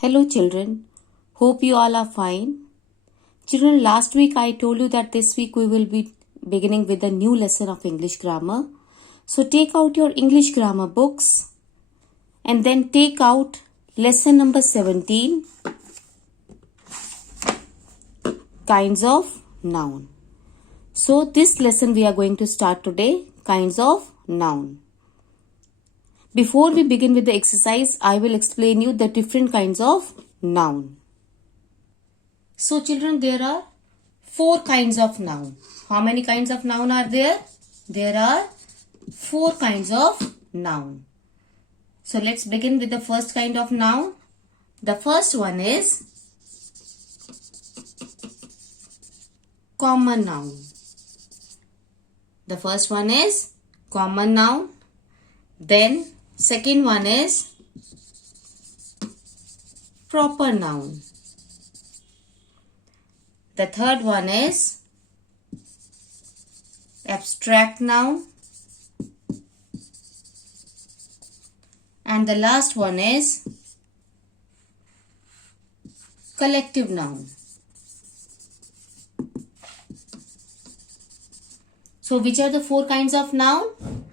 Hello children, hope you all are fine. Children, last week I told you that this week we will be beginning with a new lesson of English grammar. So take out your English grammar books and then take out lesson number 17, kinds of noun. So this lesson we are going to start today, kinds of noun. Before we begin with the exercise, I will explain you the different kinds of noun. So children, there are 4 kinds of noun. How many kinds of noun are there? There are 4 kinds of noun. So let's begin with the first kind of noun. The first one is common noun. The first one is common noun. Then second one is proper noun. The third one is abstract noun. And the last one is collective noun. So which are the 4 kinds of noun?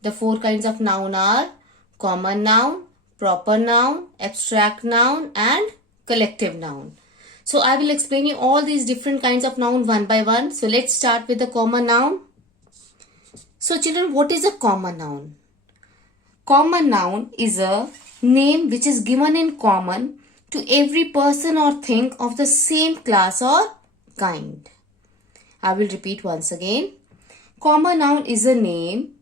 The 4 kinds of noun are common noun, proper noun, abstract noun and collective noun. So I will explain you all these different kinds of noun one by one. So let's start with the common noun. So children, what is a common noun? Common noun is a name which is given in common to every person or thing of the same class or kind. I will repeat once again. Common noun is a name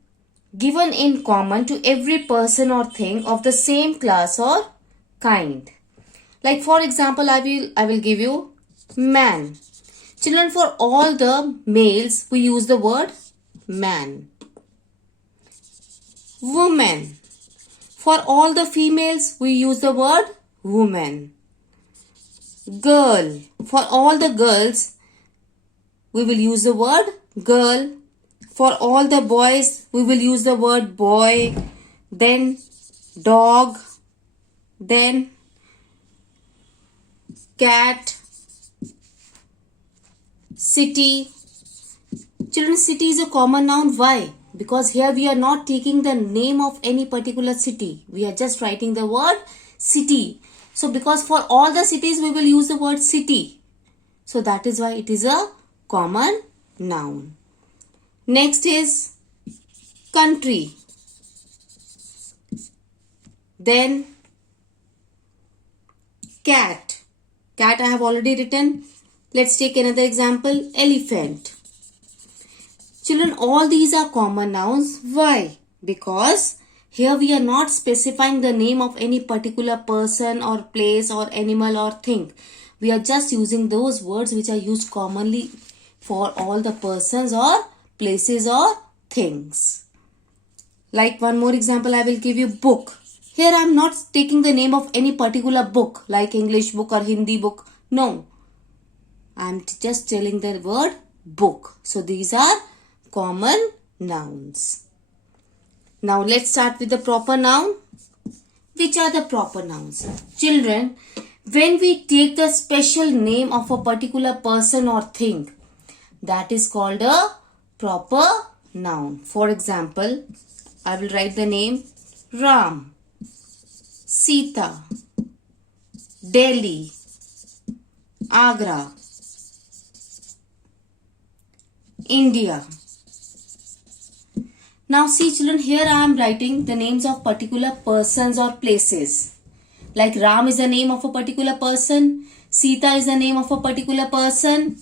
given in common to every person or thing of the same class or kind. Like for example, I will give you man. Children, for all the males, we use the word man. Woman. For all the females, we use the word woman. Girl. For all the girls, we will use the word girl. For all the boys, we will use the word boy, then dog, then cat, city. Children, city is a common noun. Why? Because here we are not taking the name of any particular city. We are just writing the word city. So because for all the cities, we will use the word city. So that is why it is a common noun. Next is country. Then cat. Cat I have already written. Let's take another example. Elephant. Children, all these are common nouns. Why? Because here we are not specifying the name of any particular person or place or animal or thing. We are just using those words which are used commonly for all the persons or places or things. Like one more example I will give you, book. Here I am not taking the name of any particular book like English book or Hindi book. No. I am just telling the word book. So these are common nouns. Now let's start with the proper noun. Which are the proper nouns? Children, when we take the special name of a particular person or thing, that is called a proper noun. For example, I will write the name Ram, Sita, Delhi, Agra, India. Now see children, here I am writing the names of particular persons or places. Like Ram is the name of a particular person, Sita is the name of a particular person.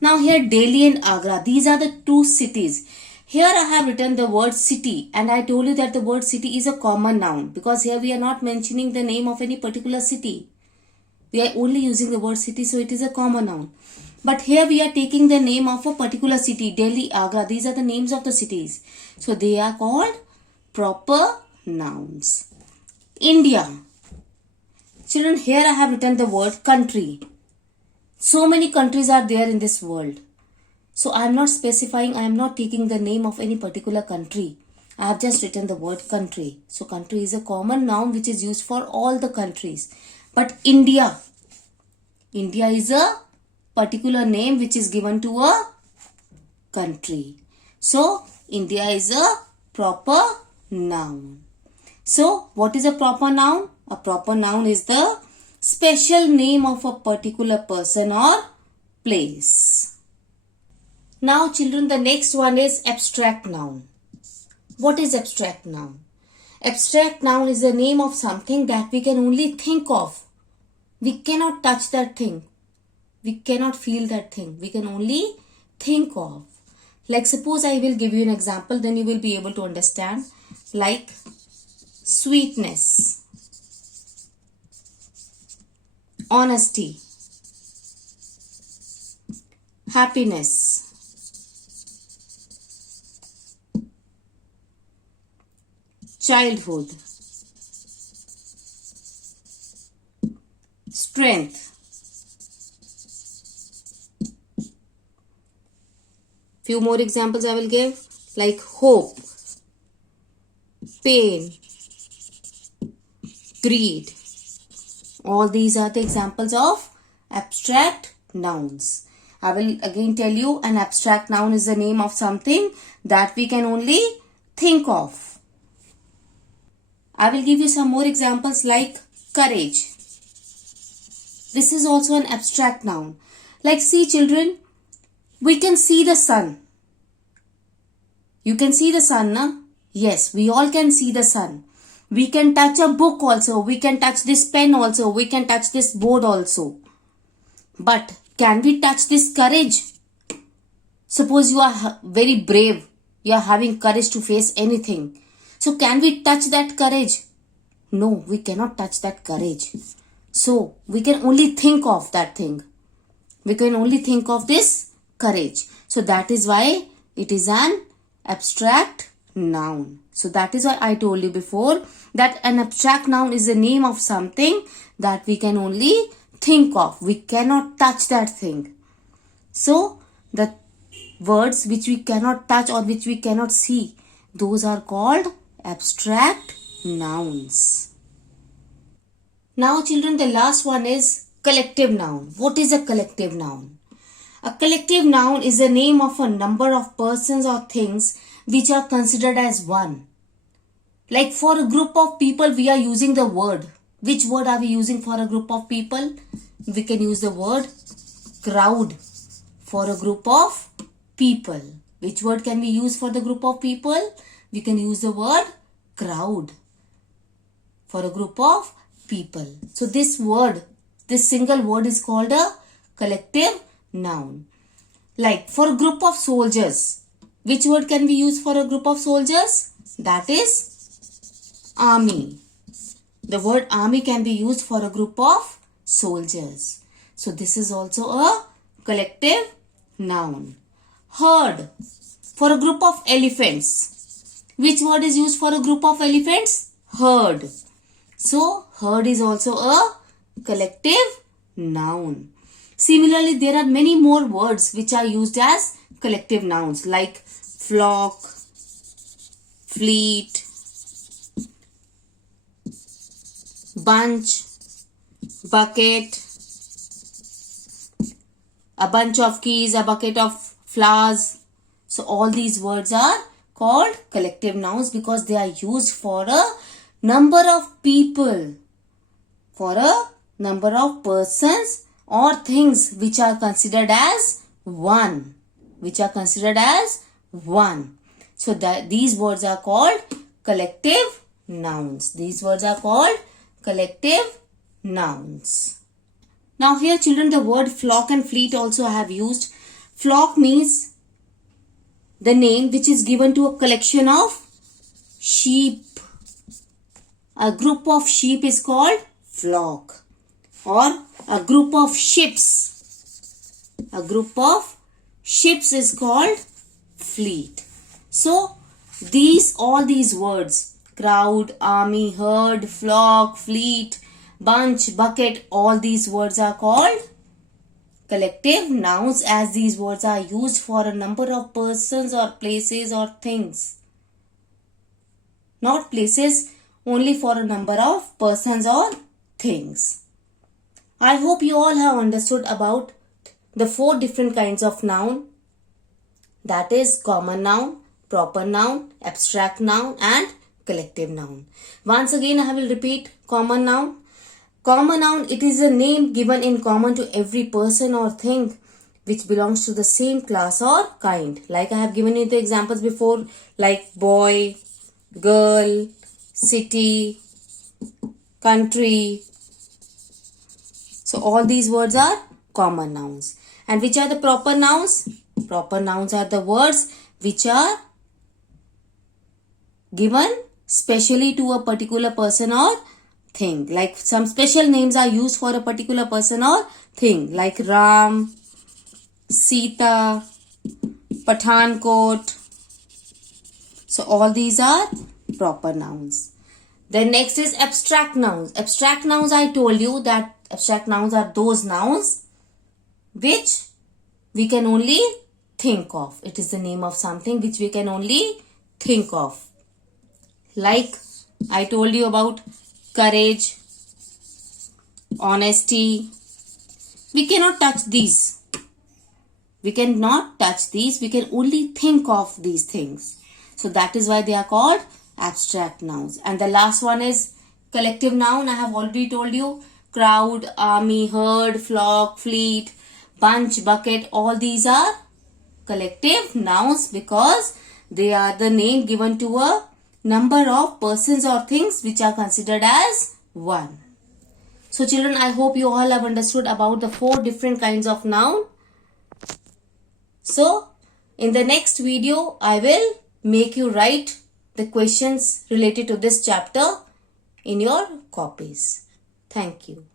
Now here Delhi and Agra, these are the 2 cities. Here I have written the word city and I told you that the word city is a common noun because here we are not mentioning the name of any particular city. We are only using the word city, so it is a common noun. But here we are taking the name of a particular city, Delhi, Agra. These are the names of the cities. So they are called proper nouns. India. Children, here I have written the word country. So many countries are there in this world. So I am not specifying, I am not taking the name of any particular country. I have just written the word country. So country is a common noun which is used for all the countries. But India is a particular name which is given to a country. So India is a proper noun. So what is a proper noun? A proper noun is the special name of a particular person or place. Now children, the next one is abstract noun. What is abstract noun? Abstract noun is the name of something that we can only think of. We cannot touch that thing. We cannot feel that thing. We can only think of. Like suppose I will give you an example, then you will be able to understand. Like sweetness, honesty, happiness, childhood, strength. Few more examples I will give, like hope, pain, greed. All these are the examples of abstract nouns. I will again tell you, an abstract noun is the name of something that we can only think of. I will give you some more examples like courage. This is also an abstract noun. Like see children, we can see the sun. You can see the sun, na? Yes, we all can see the sun. We can touch a book also. We can touch this pen also. We can touch this board also. But can we touch this courage? Suppose you are very brave. You are having courage to face anything. So can we touch that courage? No, we cannot touch that courage. So we can only think of that thing. We can only think of this courage. So that is why it is an abstract noun. So that is why I told you before that an abstract noun is the name of something that we can only think of. We cannot touch that thing. So the words which we cannot touch or which we cannot see, those are called abstract nouns. Now children, the last one is collective noun. What is a collective noun? A collective noun is the name of a number of persons or things which are considered as one. Like for a group of people, we are using the word. Which word are we using for a group of people? We can use the word crowd for a group of people. Which word can we use for the group of people? We can use the word crowd for a group of people. So this word, this single word is called a collective noun. Like for a group of soldiers, which word can we use for a group of soldiers? That is army. The word army can be used for a group of soldiers. So this is also a collective noun. Herd for a group of elephants. Which word is used for a group of elephants? Herd. So herd is also a collective noun. Similarly, there are many more words which are used as collective nouns like flock, fleet, bunch, bucket, a bunch of keys, a bucket of flowers. So all these words are called collective nouns because they are used for a number of people, for a number of persons or things which are considered as one. So that these words are called collective nouns. Now here children, the word flock and fleet also I have used. Flock means the name which is given to a collection of sheep. A group of sheep is called flock, or a group of ships. Is called fleet. So all these words, crowd, army, herd, flock, fleet, bunch, bucket, all these words are called collective nouns as these words are used for a number of persons or places or things. Not places, only for a number of persons or things. I hope you all have understood about the 4 different kinds of noun, that is common noun, proper noun, abstract noun and collective noun. Once again I will repeat common noun. Common noun, it is a name given in common to every person or thing which belongs to the same class or kind. Like I have given you the examples before, like boy, girl, city, country. So all these words are common nouns. And which are the proper nouns? Proper nouns are the words which are given specially to a particular person or thing. Like some special names are used for a particular person or thing, like Ram, Sita, Pathankot. So all these are proper nouns. Then next is abstract nouns. Abstract nouns, I told you that abstract nouns are those nouns which we can only think of. It is the name of something which we can only think of. Like I told you about courage, honesty. We cannot touch these. We cannot touch these. We can only think of these things. So that is why they are called abstract nouns. And the last one is collective noun. I have already told you. Crowd, army, herd, flock, fleet, bunch, bucket. All these are collective nouns because they are the name given to a number of persons or things which are considered as one. So children, I hope you all have understood about the 4 different kinds of noun. So in the next video, I will make you write the questions related to this chapter in your copies. Thank you.